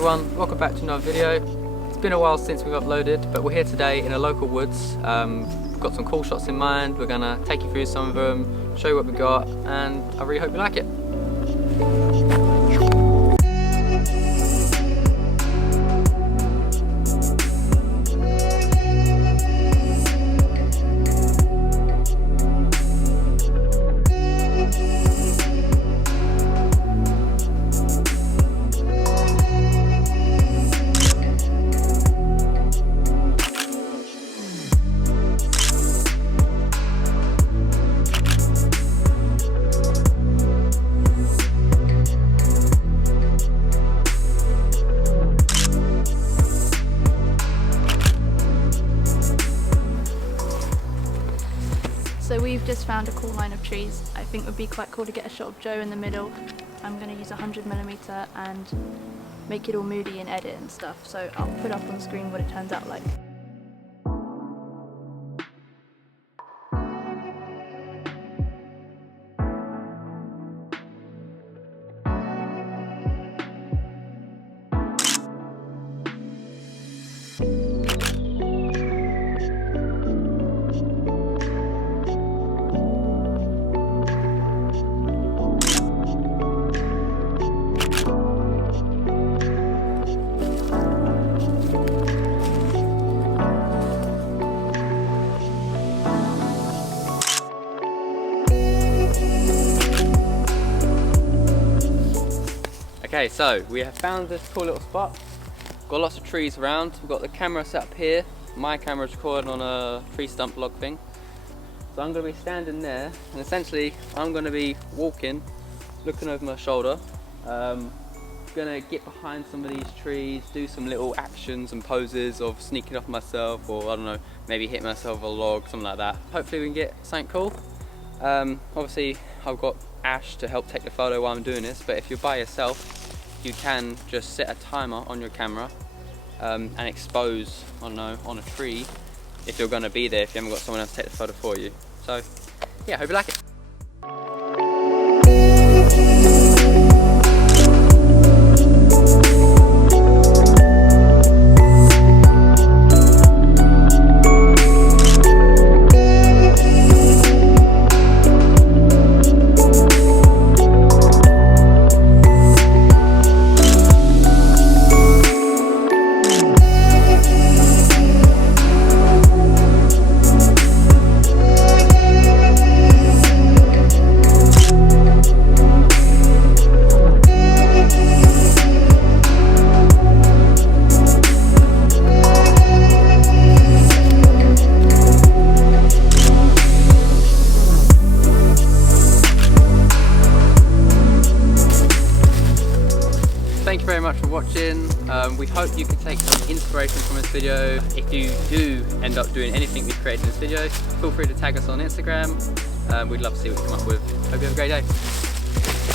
everyone, welcome back to another video. It's been a while since we've uploaded, but we're here today in a local woods. We've got some cool shots in mind. We're gonna take you through some of them, show you what we got, and I really hope you like it. So we've just found a cool line of trees. I think it would be quite cool to get a shot of Joe in the middle. I'm going to use 100mm and make it all moody and edit and stuff, so I'll put up on the screen what it turns out like. Okay, so we have found this cool little spot. Got lots of trees around. We've got the camera set up here. My camera's recording on a tree stump log thing. So I'm going to be standing there, and essentially I'm going to be walking, looking over my shoulder. Going to get behind some of these trees, do some little actions and poses of sneaking off myself, or I don't know, maybe hit myself with a log, something like that. Hopefully we can get something cool. Obviously I've got Ash to help take the photo while I'm doing this, but if you're by yourself, you can just set a timer on your camera and expose, I don't know, on a tree if you're going to be there, if you haven't got someone else to take the photo for you. So yeah, hope you like it. Thank you very much for watching. We hope you can take some inspiration from this video. If you do end up doing anything we've created in this video, feel free to tag us on Instagram. We'd love to see what you come up with. Hope you have a great day.